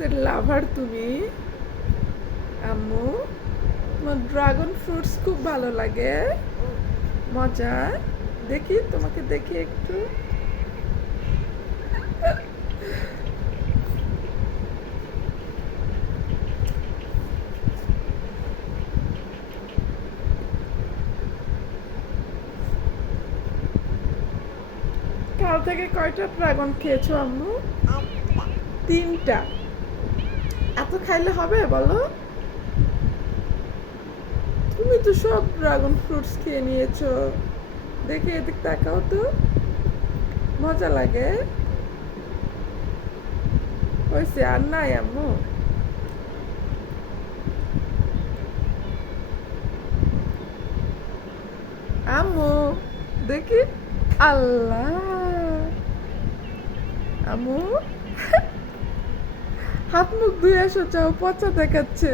ফ্রুটসের লাভার তুমি আম্মু? তোমার ড্রাগন ফ্রুটস খুব ভালো লাগে, মজা। দেখি তোমাকে, দেখি একটু। কাল থেকে কয়টা ড্রাগন খেয়েছো আম্মু? তিনটা। এত খাইলে হবে বলো? তুমি তো সব ড্রাগন ফ্রুটস খেয়ে নিয়েছো। দেখে এদিক তাকাও তো, মজা লাগে। হয়েছে, আর নাই আম্মু? আম্মু দেখি। আল্লাহ, আম্মু হাত মুখ ধুয়ে এসো, চাও পচা দেখাচ্ছে।